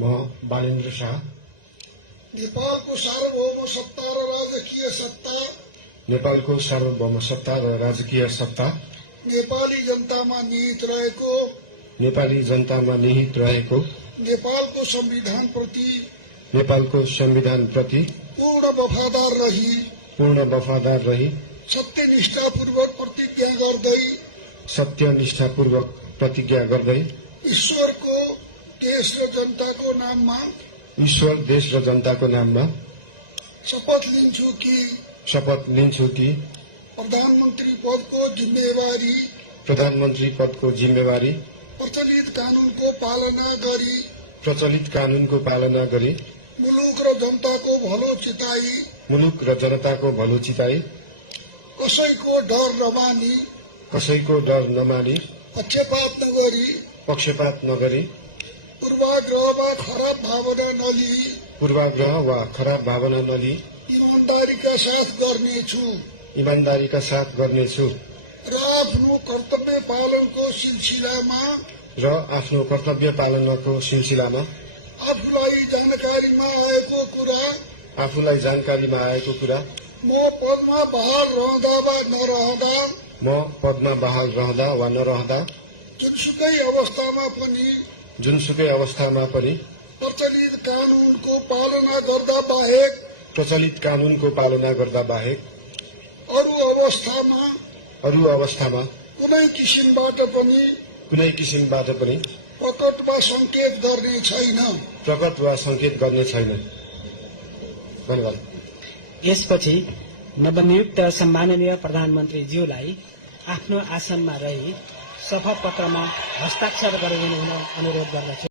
म बालेन्द्र शाह नेपालको सार्वभौम सत्ता र राजकीय सत्ता नेपालको सार्वभौम सत्ता र राजकीय सत्ता नेपाली जनतामा निहित रहेको नेपाली जनतामा निहित रहेको नेपालको संविधान प्रति पूर्ण वफादार रही सत्यनिष्ठापूर्वक प्रतिज्ञा गर्दै ईश्वर, देश र जनताको नाममा शपथ लिन्छु कि प्रधानमन्त्री पदको जिम्मेवारी प्रचलित कानूनको पालना गरी मुलुक र जनताको भलो चिताई कसैको डर नमानी पक्षपात नगरी पूर्वाग्रह वा खराब भावना नलिई ईमानदारीका साथ गर्नेछु र आफ्नो कर्तव्य पालनको सिलसिलामा आफूलाई जानकारीमा आएको कुरा म पदमा बहाल रहँदा वा नरहँदा जुनसुकै अवस्थामा पनि प्रचलित कानूनको पालना गर्दा बाहेक अरू अवस्थामा कुनै किसिमबाट पनि प्रकट वा संकेत गर्ने छैन। धन्यवाद। यसपछि नवनियुक्त सम्माननीय प्रधानमन्त्रीज्यूलाई आफ्नो आसनमा रही शपथ पत्रमा हस्ताक्षर गरिदिनु हुन अनुरोध गर्दछु।